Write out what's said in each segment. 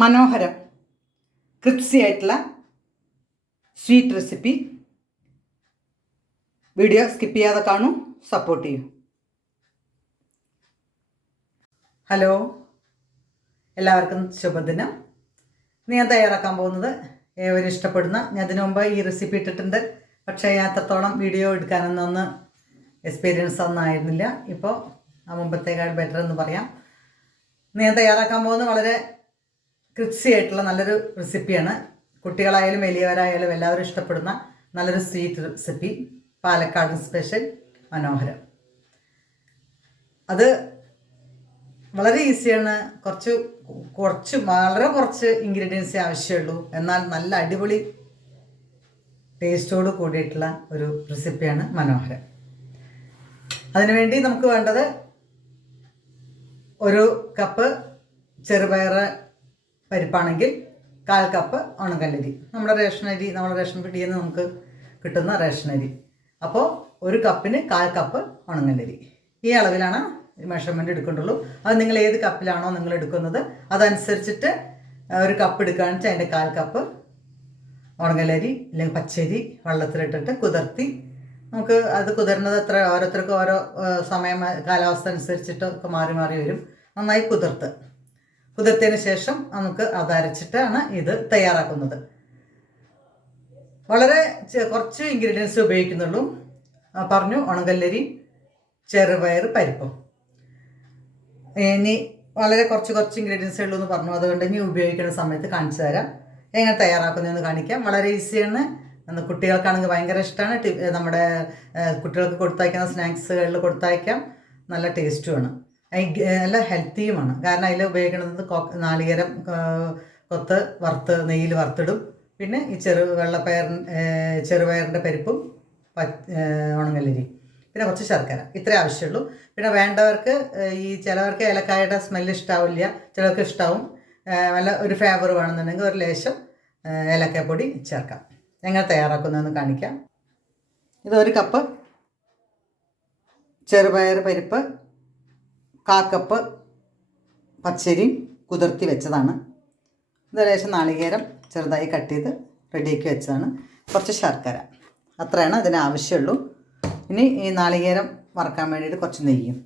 മനോഹരം crispy sweet recipe. Video skip ചെയ്യാതെ കാണൂ സപ്പോർട്ട് ചെയ്യൂ. ഹലോ എല്ലാവർക്കും ശുഭദിനം. ഇന്ന് ഞാൻ തയ്യാറാക്കാൻ പോകുന്നത് ഏവരും ഇഷ്ടപ്പെടുന്ന ഞാൻ അതിനു മുമ്പ് ഈ റെസിപ്പി ഇട്ടിട്ടുണ്ട്. പക്ഷേ ഞാൻ അത്രത്തോളം വീഡിയോ എടുക്കാനൊന്നൊന്ന് എക്സ്പീരിയൻസ് ഒന്നും ആയിരുന്നില്ല. ഇപ്പോൾ ആ മുമ്പത്തേക്കാൾ ബെറ്റർ എന്ന് പറയാം. ഇന്ന് ഞാൻ തയ്യാറാക്കാൻ പോകുന്നത് വളരെ ക്രിപ്സി ആയിട്ടുള്ള നല്ലൊരു റെസിപ്പിയാണ്. കുട്ടികളായാലും വലിയവരായാലും എല്ലാവരും ഇഷ്ടപ്പെടുന്ന നല്ലൊരു സ്വീറ്റ് റെസിപ്പി പാലക്കാട് സ്പെഷ്യൽ മനോഹരം. അത് വളരെ ഈസിയാണ്. കുറച്ച് കുറച്ച് വളരെ കുറച്ച് ഇൻഗ്രീഡിയൻസ് ആവശ്യമുള്ളൂ. എന്നാൽ നല്ല അടിപൊളി ടേസ്റ്റോട് കൂടിയിട്ടുള്ള ഒരു റെസിപ്പിയാണ് മനോഹരം. അതിനുവേണ്ടി നമുക്ക് വേണ്ടത് ഒരു കപ്പ് ചെറുപയർ പരിപ്പാണെങ്കിൽ കാൽ കപ്പ് ഉണക്കല്ലരി നമ്മുടെ റേഷൻ അരി നമ്മുടെ റേഷൻ പിടിയിൽ നിന്ന് നമുക്ക് കിട്ടുന്ന റേഷൻ അരി അപ്പോൾ ഒരു കപ്പിന് കാൽ കപ്പ് ഉണങ്ങല്ലരി ഈ അളവിലാണ് മെഷർമെന്റ് എടുക്കേണ്ടുള്ളൂ. അത് നിങ്ങൾ ഏത് കപ്പിലാണോ നിങ്ങൾ എടുക്കുന്നത് അതനുസരിച്ചിട്ട് ഒരു കപ്പ് എടുക്കുകയാണെന്ന് വെച്ചാൽ അതിന്റെ കാൽ കപ്പ് ഉണങ്ങലരി അല്ലെങ്കിൽ പച്ചരി വെള്ളത്തിലിട്ടിട്ട് കുതിർത്തി. നമുക്ക് അത് കുതിർന്നത് എത്ര ഓരോരുത്തർക്കും ഓരോ സമയം കാലാവസ്ഥ അനുസരിച്ചിട്ട് ഒക്കെ മാറി മാറി വരും. നന്നായി കുതിർത്ത്. കുതിർത്തതിന് ശേഷം നമുക്ക് അതരച്ചിട്ടാണ് ഇത് തയ്യാറാക്കുന്നത്. വളരെ കുറച്ച് ഇൻഗ്രീഡിയൻസ് ഉപയോഗിക്കുന്നുള്ളൂ. പറഞ്ഞു ഉണങ്കല്ലരി ചെറുപയർ പരിപ്പും. ഇനി വളരെ കുറച്ച് കുറച്ച് ഇൻഗ്രീഡിയൻസ് ഉള്ളൂ എന്ന് പറഞ്ഞു. അതുകൊണ്ട് ഇനി ഉപയോഗിക്കുന്ന സമയത്ത് കാണിച്ചു തരാം. എങ്ങനെ തയ്യാറാക്കുന്നതെന്ന് കാണിക്കാം. വളരെ ഈസിയാണ്. കുട്ടികൾക്കാണെങ്കിൽ ഭയങ്കര ഇഷ്ടമാണ്. നമ്മുടെ കുട്ടികൾക്ക് കൊടുത്തയക്കുന്ന സ്നാക്സുകളിൽ കൊടുത്തയക്കാം. നല്ല ടേസ്റ്റുമാണ്. നല്ല ഹെൽത്തിയുമാണ് കാരണം അതിൽ ഉപയോഗിക്കുന്നത് നാളികേരം കൊത്ത് വറുത്ത് നെയ്യിൽ വറുത്തിടും. പിന്നെ ഈ ചെറു വെള്ളപ്പയർ ചെറുപയറിന്റെ പരിപ്പും ഉണങ്ങലരി പിന്നെ കുറച്ച് ശർക്കര ഇത്രേ ആവശ്യമുള്ളൂ. പിന്നെ വേണ്ടവർക്ക് ഈ ചിലവർക്ക് ഏലക്കായുടെ സ്മെല്ല് ഇഷ്ടാവില്ല. ചിലർക്ക് ഇഷ്ടാവും. നല്ല ഒരു ഫേവർ വേണമെന്നുണ്ടെങ്കിൽ ഒരു ലേശം ഇലക്കപ്പൊടി ചേർക്കാം. എങ്ങനെ തയ്യാറാക്കുന്നതെന്ന് കാണിക്കാം. ഇത് ഒരു കപ്പ് ചെറുപയർ പരിപ്പ് കാ പച്ചരി കുതിർത്തി വെച്ചതാണ്. ഇത് ലേശം നാളികേരം ചെറുതായി കട്ട് ചെയ്ത് റെഡിയാക്കി വെച്ചതാണ്. കുറച്ച് ശർക്കര. അത്രയാണ് അതിന് ആവശ്യമുള്ളൂ. ഇനി ഈ നാളികേരം വറക്കാൻ വേണ്ടിയിട്ട് കുറച്ച് നെയ്യും.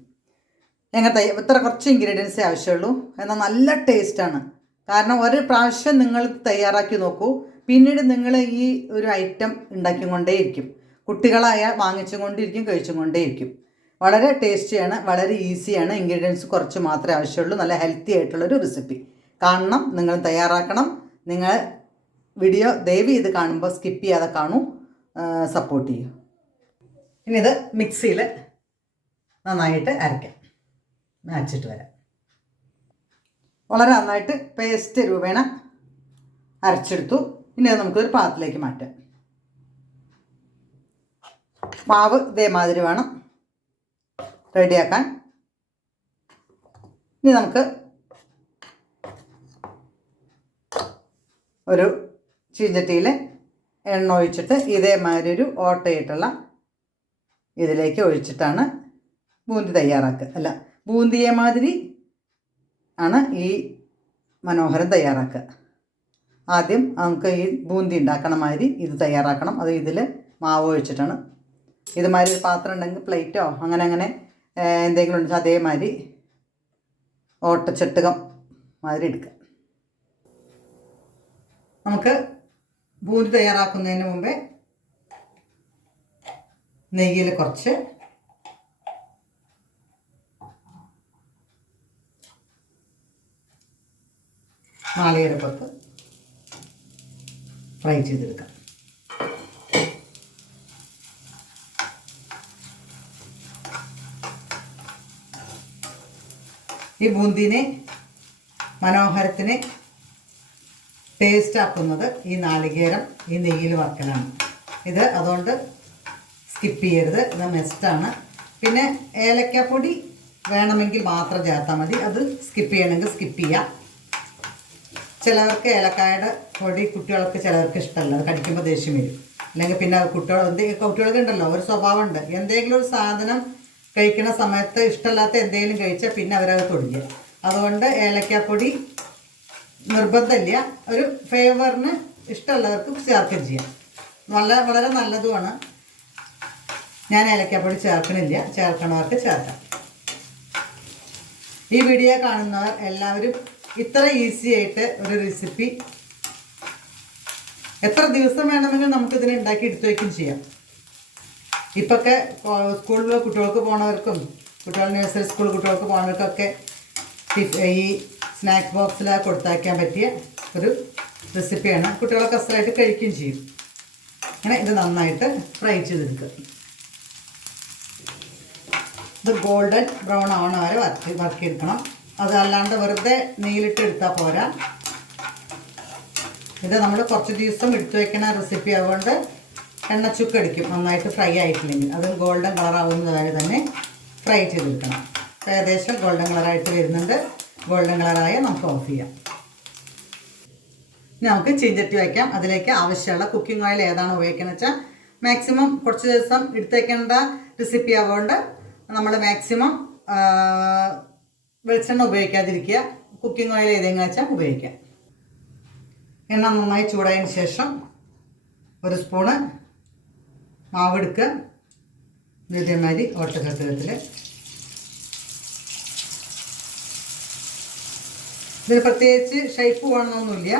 ഞങ്ങൾ തയ്യ ഇത്ര കുറച്ച് ഇൻഗ്രീഡിയൻസേ ആവശ്യമുള്ളൂ. എന്നാൽ നല്ല ടേസ്റ്റാണ് കാരണം ഒരു പ്രാവശ്യം നിങ്ങൾ തയ്യാറാക്കി നോക്കൂ. പിന്നീട് നിങ്ങൾ ഈ ഒരു ഐറ്റം ഉണ്ടാക്കിക്കൊണ്ടേയിരിക്കും. കുട്ടികളായ വാങ്ങിച്ചുകൊണ്ടിരിക്കും കൊണ്ടിരിക്കും കഴിച്ചും കൊണ്ടേയിരിക്കും വളരെ ടേസ്റ്റിയാണ് വളരെ ഈസിയാണ്. ഇൻഗ്രീഡിയൻസ് കുറച്ച് മാത്രമേ ആവശ്യമുള്ളൂ. നല്ല ഹെൽത്തി ആയിട്ടുള്ളൊരു റെസിപ്പി. കാണണം നിങ്ങൾ തയ്യാറാക്കണം. നിങ്ങൾ വീഡിയോ ദയവ് ഇത് കാണുമ്പോൾ സ്കിപ്പ് ചെയ്യാതെ കാണൂ. സപ്പോർട്ട് ചെയ്യൂ. ഇനി ഇത് മിക്സിയിൽ നന്നായിട്ട് അരയ്ക്കാം. അരച്ചിട്ട് വരാം. വളരെ നന്നായിട്ട് പേസ്റ്റ് രൂപേണ അരച്ചെടുത്തു. ഇനി അത് നമുക്കൊരു പാത്രത്തിലേക്ക് മാറ്റാം. മാവ് ഇതേമാതിരി വേണം. റെഡിയാക്കാൻ. ഇനി നമുക്ക് ഒരു ചീഞ്ചട്ടിയിൽ എണ്ണ ഒഴിച്ചിട്ട് ഇതേമാതിരി ഒരു ഓട്ടയിട്ടുള്ള ഇതിലേക്ക് ഒഴിച്ചിട്ടാണ് ബൂന്തി തയ്യാറാക്കുക. അല്ല ബൂന്തിയെ മാതിരി ആണ് ഈ മനോഹരം തയ്യാറാക്കുക. ആദ്യം നമുക്ക് ഈ ബൂന്തി ഉണ്ടാക്കണ മാതിരി ഇത് തയ്യാറാക്കണം. അത് ഇതിൽ മാവ് ഒഴിച്ചിട്ടാണ്. ഇതുമാതിരി ഒരു പാത്രം ഉണ്ടെങ്കിൽ പ്ലേറ്റോ അങ്ങനെ അങ്ങനെ എന്തെങ്കിലും ഉണ്ടെങ്കിൽ അതേമാതിരി ഓട്ടച്ചട്ടുകം മാതിരി എടുക്കുക നമുക്ക് ബൂന്തി തയ്യാറാക്കുന്നതിന് മുമ്പേ നെയ്യിൽ കുറച്ച് നാളികേരപ്പത്ത് ഫ്രൈ ചെയ്തെടുക്കാം. ഈ ബൂന്തിനെ മനോഹരത്തിന് ടേസ്റ്റ് ആക്കുന്നത് ഈ നാളികേരം ഈ നെയ്യിൽ വറക്കലാണ് ഇത് അതുകൊണ്ട് സ്കിപ്പ് ചെയ്യരുത്. ഇത് മെസ്റ്റാണ് പിന്നെ ഏലക്കാപ്പൊടി വേണമെങ്കിൽ മാത്രം ചേർത്താൽ മതി. അത് സ്കിപ്പ് ചെയ്യണമെങ്കിൽ സ്കിപ്പ് ചെയ്യാം. ചിലവർക്ക് ഏലക്കായുടെ പൊടി കുട്ടികൾക്ക് ചിലവർക്ക് ഇഷ്ടമല്ല. അത് കടിക്കുമ്പോൾ ദേഷ്യം വരും. അല്ലെങ്കിൽ പിന്നെ കുട്ടികൾ എന്തെങ്കിലും കുട്ടികൾക്ക് ഉണ്ടല്ലോ ഒരു സ്വഭാവമുണ്ട്. എന്തെങ്കിലും ഒരു സാധനം കഴിക്കുന്ന സമയത്ത് ഇഷ്ടമില്ലാത്ത എന്തെങ്കിലും കഴിച്ചാൽ പിന്നെ അവരത് തൊടിക്കുക അതുകൊണ്ട് ഏലക്കാപ്പൊടി നിർബന്ധമില്ല. ഒരു ഫ്ലേവറിന് ഇഷ്ടമുള്ളവർക്ക് ചേർക്കുകയും ചെയ്യാം. നല്ല വളരെ നല്ലതുമാണ്. ഞാൻ ഏലക്കാപ്പൊടി ചേർക്കണില്ല. ചേർക്കണവർക്ക് ചേർക്കാം. ഈ വീഡിയോ കാണുന്നവർ എല്ലാവരും ഇത്ര ഈസി ആയിട്ട് ഒരു റെസിപ്പി എത്ര ദിവസം വേണമെങ്കിലും നമുക്കിതിനെ ഉണ്ടാക്കി എടുത്തു വയ്ക്കും ചെയ്യാം. ഇപ്പൊക്കെ സ്കൂളിൽ കുട്ടികൾക്ക് പോണവർക്കും കുട്ടികൾ നഴ്സറി സ്കൂൾ കുട്ടികൾക്ക് പോണവർക്കൊക്കെ ഈ സ്നാക്ക് ബോക്സിൽ കൊടുത്തയക്കാൻ പറ്റിയ ഒരു റെസിപ്പിയാണ് കുട്ടികളൊക്കെ അസലായിട്ട് കഴിക്കുകയും ചെയ്യും. അങ്ങനെ ഇത് നന്നായിട്ട് ഫ്രൈ ചെയ്തെടുക്കുക. ഇത് ഗോൾഡൻ ബ്രൗൺ ആവണ വരെ വറക്കി വറക്കിയെടുക്കണം അത് അല്ലാണ്ട് വെറുതെ നെയ്യിലിട്ട് എടുത്താൽ പോരാ. ഇത് നമ്മൾ കുറച്ച് ദിവസം എടുത്തു വയ്ക്കുന്ന റെസിപ്പി ആയതുകൊണ്ട് എണ്ണച്ചുക്ക് അടിക്കും നന്നായിട്ട് ഫ്രൈ ആയിട്ടില്ലെങ്കിൽ. അതും ഗോൾഡൻ കളർ ആവുന്നത് വരെ തന്നെ ഫ്രൈ ചെയ്തെടുക്കണം. ഏകദേശം ഗോൾഡൻ കളറായിട്ട് വരുന്നുണ്ട്. ഗോൾഡൻ കളറായ നമുക്ക് ഓഫ് ചെയ്യാം. ഇനി നമുക്ക് ചീഞ്ചട്ടി വയ്ക്കാം. അതിലേക്ക് ആവശ്യമുള്ള കുക്കിംഗ് ഓയിൽ ഏതാണ് ഉപയോഗിക്കുന്നത് വെച്ചാൽ മാക്സിമം കുറച്ച് ദിവസം എടുത്തേക്കേണ്ട റെസിപ്പി ആവുകൊണ്ട് നമ്മൾ മാക്സിമം വെളിച്ചെണ്ണ ഉപയോഗിക്കാതിരിക്കുക. കുക്കിംഗ് ഓയിൽ ഏതെങ്കിലും വെച്ചാൽ ഉപയോഗിക്കാം. എണ്ണ നന്നായി ചൂടായതിന് ശേഷം ഒരു സ്പൂണ് മാവെടുക്കുക. ഇത് ഇതേമാതിരി ഓട്ടക്കത്തിരത്തിൽ ഇതിന് പ്രത്യേകിച്ച് ഷേപ്പ് വേണമെന്നൊന്നുമില്ല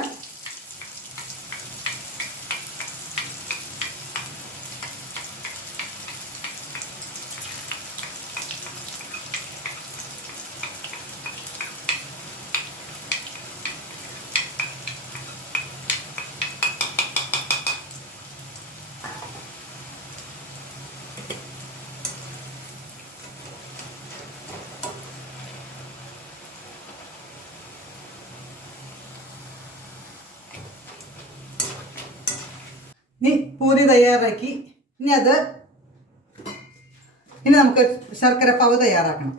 ഇനി പൂരി തയ്യാറാക്കി. ഇനി അത് ഇനി നമുക്ക് ശർക്കര പാവ് തയ്യാറാക്കണം.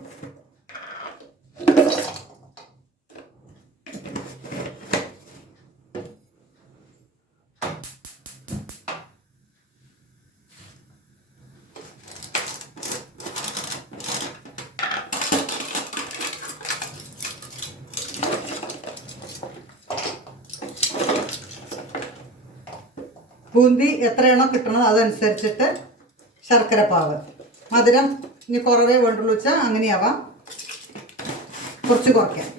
ബൂന്തി എത്രയാണോ കിട്ടണത് അതനുസരിച്ചിട്ട് ശർക്കര പാവ്. മധുരം ഇനി കുറവേ വേണ്ടുള്ളൂ വെച്ചാൽ അങ്ങനെയാവാം. കുറച്ച് കുറയ്ക്കാം.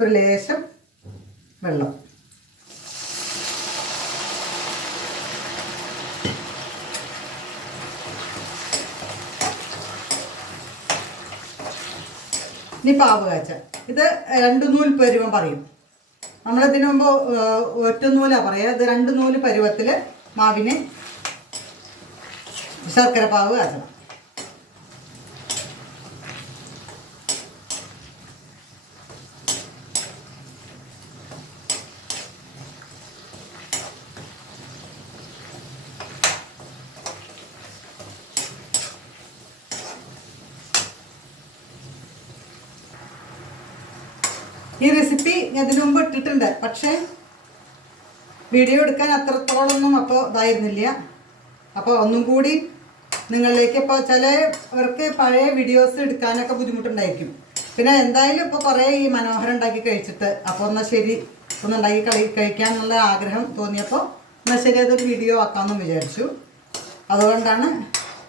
ഒരു ലേശം വെള്ളം. ഇനി പാവ് കാച്ച. ഇത് രണ്ട് നൂൽ പരുവം പറയും. നമ്മളിതിനു മുമ്പ് ഒറ്റ നൂലാ പറയാ. രണ്ട് നൂൽ പരുവത്തിൽ മാവിന് ശർക്കര പാവ് കാച്ചണം. ഈ റെസിപ്പി ഞാൻ ഇതിനു മുമ്പ് ഇട്ടിട്ടുണ്ട്. പക്ഷേ വീഡിയോ എടുക്കാൻ അത്രത്തോളൊന്നും അപ്പോൾ ഇതായിരുന്നില്ല. അപ്പോൾ ഒന്നും കൂടി നിങ്ങളിലേക്ക് ഇപ്പോൾ ചിലവർക്ക് പഴയ വീഡിയോസ് എടുക്കാനൊക്കെ ബുദ്ധിമുട്ടുണ്ടായിരിക്കും. പിന്നെ എന്തായാലും ഇപ്പോൾ കുറേ ഈ മനോഹരം ഉണ്ടാക്കി കഴിച്ചിട്ട് അപ്പോൾ എന്നാൽ ശരി. ഒന്ന് ഉണ്ടാക്കി കളി കഴിക്കാനുള്ള ആഗ്രഹം തോന്നിയപ്പോൾ എന്നാൽ ശരി അതൊരു വീഡിയോ ആക്കാമെന്ന് വിചാരിച്ചു. അതുകൊണ്ടാണ്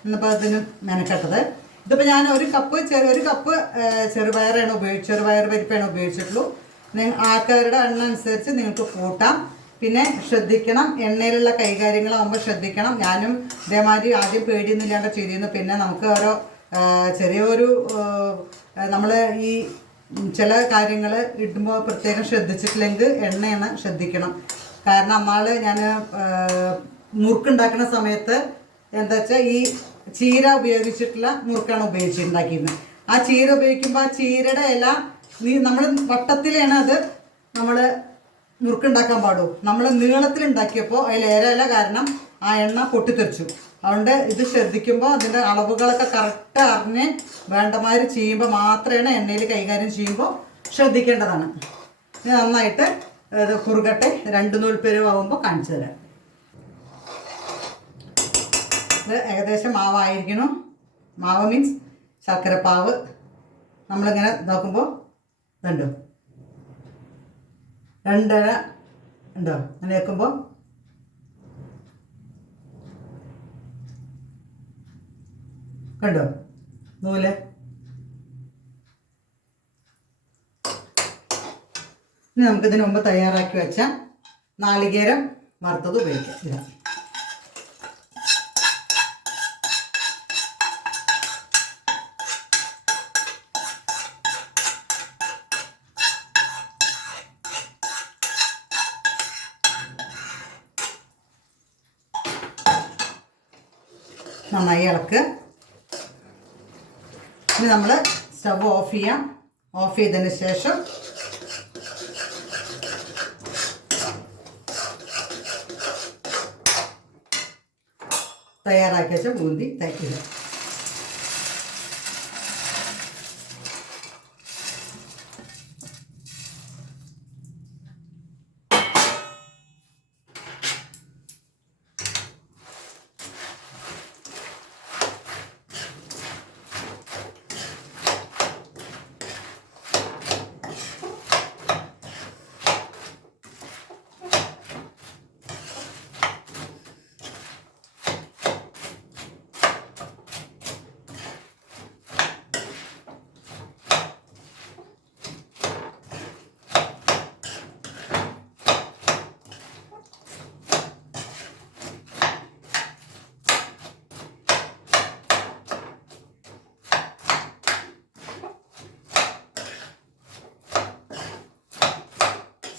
ഇന്നിപ്പോൾ അതിന് മെനക്കെട്ടത്. ഇതിപ്പോൾ ഞാൻ ഒരു കപ്പ് ചെറിയ ഒരു കപ്പ് ചെറുപയറാണ് ഉപയോഗിച്ച് ചെറുപയർ പരിപ്പാണ് ഉപയോഗിച്ചിട്ടുള്ളൂ. ആൾക്കാരുടെ എണ്ണ അനുസരിച്ച് നിങ്ങൾക്ക് കൂട്ടാം. പിന്നെ ശ്രദ്ധിക്കണം എണ്ണയിലുള്ള കൈകാര്യങ്ങളാകുമ്പോൾ ശ്രദ്ധിക്കണം. ഞാനും ഇതേമാതിരി ആദ്യം പേടിയൊന്നുമില്ലാണ്ട് ചെയ്തിരുന്നു. പിന്നെ നമുക്ക് ഓരോ ചെറിയൊരു നമ്മൾ ഈ ചില കാര്യങ്ങൾ ഇടുമ്പോൾ പ്രത്യേകം ശ്രദ്ധിച്ചിട്ടില്ലെങ്കിൽ എണ്ണയാണ് ശ്രദ്ധിക്കണം. കാരണം നമ്മൾ ഞാൻ മുറുക്കുണ്ടാക്കുന്ന സമയത്ത് എന്താ വെച്ചാൽ ഈ ചീര ഉപയോഗിച്ചിട്ടുള്ള മുറുക്കാണ് ഉപയോഗിച്ചിട്ടുണ്ടാക്കിയിരുന്നത് ആ ചീര ഉപയോഗിക്കുമ്പോൾ ആ ചീരയുടെ ഇല നമ്മൾ വട്ടത്തിലാണ് അത് നമ്മൾ മുറുക്കുണ്ടാക്കാൻ പാടൂ. നമ്മൾ നീളത്തിൽ ഉണ്ടാക്കിയപ്പോൾ അതിൽ ഏരയില കാരണം ആ എണ്ണ പൊട്ടിത്തെറിച്ചു. അതുകൊണ്ട് ഇത് ശ്രദ്ധിക്കുമ്പോൾ അതിന്റെ അളവുകളൊക്കെ കറക്റ്റ് അറിഞ്ഞ് വേണ്ടമാതിരി ചെയ്യുമ്പോൾ മാത്രമാണ് എണ്ണയിൽ കൈകാര്യം ചെയ്യുമ്പോൾ ശ്രദ്ധിക്കേണ്ടതാണ്. നന്നായിട്ട് കുറുകട്ടെ. രണ്ട് നൂൽപ്പരുവാകുമ്പോൾ കാണിച്ചു തരാം. ഇത് ഏകദേശം മാവായിരിക്കണം. മാവ് മീൻസ് ശർക്കരപ്പാവ്. നമ്മളിങ്ങനെ നോക്കുമ്പോൾ ഇതുണ്ടോ? രണ്ടര ഉണ്ടോ? അങ്ങനെ വെക്കുമ്പോൾ കണ്ടോ? നൂൽ. ഇനി നമുക്കിതിനു മുമ്പ് തയ്യാറാക്കി വെച്ച നാളികേരം വറുത്തത് ഉപയോഗിക്കാം. നന്നായി ഇളക്ക്. ഇനി നമ്മൾ സ്റ്റവ് ഓഫ് ചെയ്യാം. ഓഫ് ചെയ്തതിന് ശേഷം തയ്യാറാക്കി വെച്ച ബൂന്തി തയ്ക്കുക.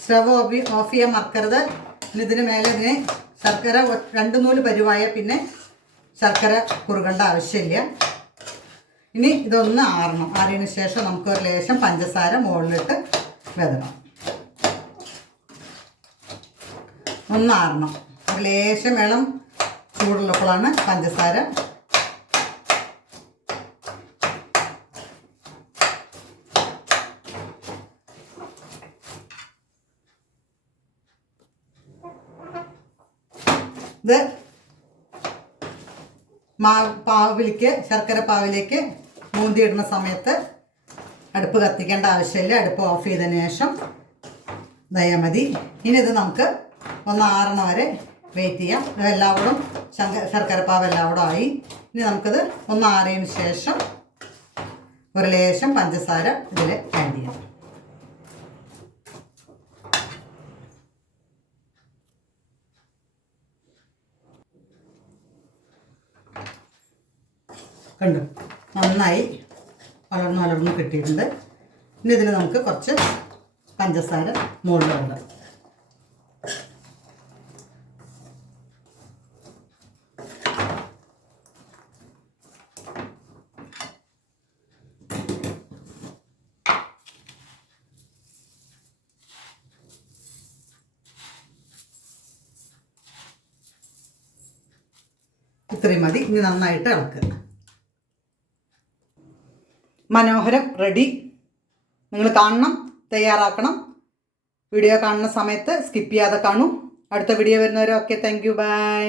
സ്റ്റവ് ഓഫ് ഓഫ് ചെയ്യാൻ മറക്കരുത്. പിന്നെ ഇതിന് മേലെ ഇതിന് ശർക്കര രണ്ട് നൂൽ പരുവായ പിന്നെ ശർക്കര കുറുകേണ്ട ആവശ്യമില്ല. ഇനി ഇതൊന്ന് ആറണം. ആറിയതിന് ശേഷം നമുക്ക് ഒരു ലേശം പഞ്ചസാര മുകളിലിട്ട് വെതണം. ഒന്ന് ആറണം. ഒരു ലേശം വെള്ളം ചൂടുള്ളപ്പോഴാണ് പഞ്ചസാര ഇത് മാ പാവിലേക്ക് ശർക്കര പാവിലേക്ക് മൂന്തി ഇടുന്ന സമയത്ത് അടുപ്പ് കത്തിക്കേണ്ട ആവശ്യമില്ല. അടുപ്പ് ഓഫ് ചെയ്തതിന് ശേഷം ഇതായാൽ മതി. ഇനി ഇത് നമുക്ക് ഒന്ന് ആറണ വരെ വെയിറ്റ് ചെയ്യാം. ഇതെല്ലാം കൂടെ ശങ്ക ശർക്കര പാവ് എല്ലാം ആയി. ഇനി നമുക്കിത് ഒന്ന് ആറിയതിന് ശേഷം ഒരു ലേശം പഞ്ചസാര ഇതിൽ ആഡ് ചെയ്യാം. കണ്ടു? നന്നായി വളർന്ന് വളർന്ന് കിട്ടിയിട്ടുണ്ട്. ഇനി ഇതിൽ നമുക്ക് കുറച്ച് പഞ്ചസാര മുകളിലുണ്ട് ഇത്രയും മതി. ഇനി നന്നായിട്ട് ഇളക്കുക മനോഹരം റെഡി നിങ്ങൾ കാണണം തയ്യാറാക്കണം. വീഡിയോ കാണുന്ന സമയത്ത് സ്കിപ്പ് ചെയ്യാതെ കാണൂ. അടുത്ത വീഡിയോ വരുന്നവരൊക്കെ താങ്ക് യു ബൈ